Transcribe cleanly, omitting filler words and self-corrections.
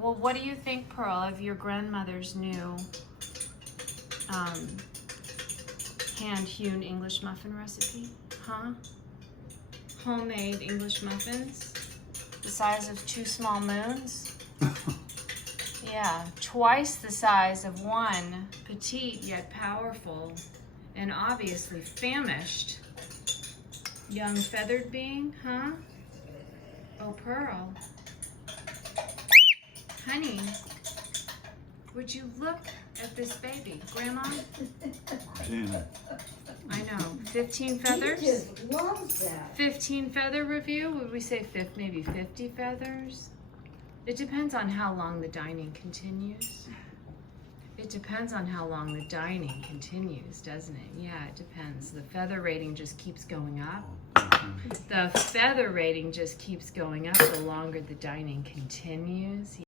Well, what do you think, Pearl, of your grandmother's new hand-hewn English muffin recipe? Huh? Homemade English muffins? The size of 2 small moons? Yeah, twice the size of one petite yet powerful and obviously famished young feathered being, huh? Oh, Pearl. Honey, would you look at this baby? Grandma? I know. 15 feathers? He just loves that. 15 feather review? Would we say maybe 50 feathers? It depends on how long the dining continues. It depends on how long the dining continues, doesn't it? Yeah, it depends. The feather rating just keeps going up. The feather rating just keeps going up the longer the dining continues.